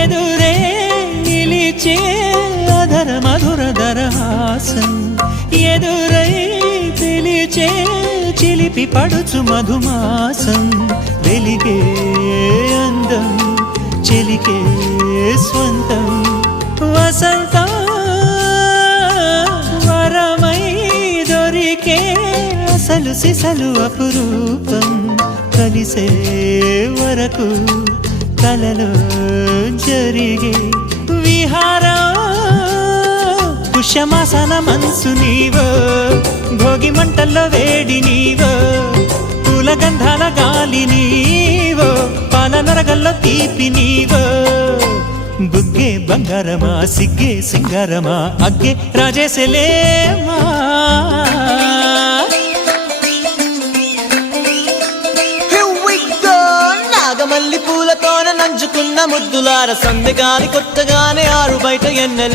ఎదురే నిలిచే అధర మధుర దరహాసం ఎదురై పిలిచే చిలిపి పడుచు మధుమాసం వెలిగే అందం చెలికే స్వంతం వసంతం వరమై దొరికే అసలు సిసలు అపురూపం కలిసే వరకు కలలో జరిగే విహారం పుష్యమాసన మనసు నీవో భోగి మంటల్లో వేడి నీవో పూల గంధాల గాలి నీవో పాల నరగల్లో తీపి నీవో బుగ్గే బంగారమా సిగ్గే సింగారమా అగ్గే రాజేసలేమా నాగమల్లి పూలతోన నంచుకున్న ముద్దులార సందెగాని కొత్తగానే ఆరు బయట ఎన్నెల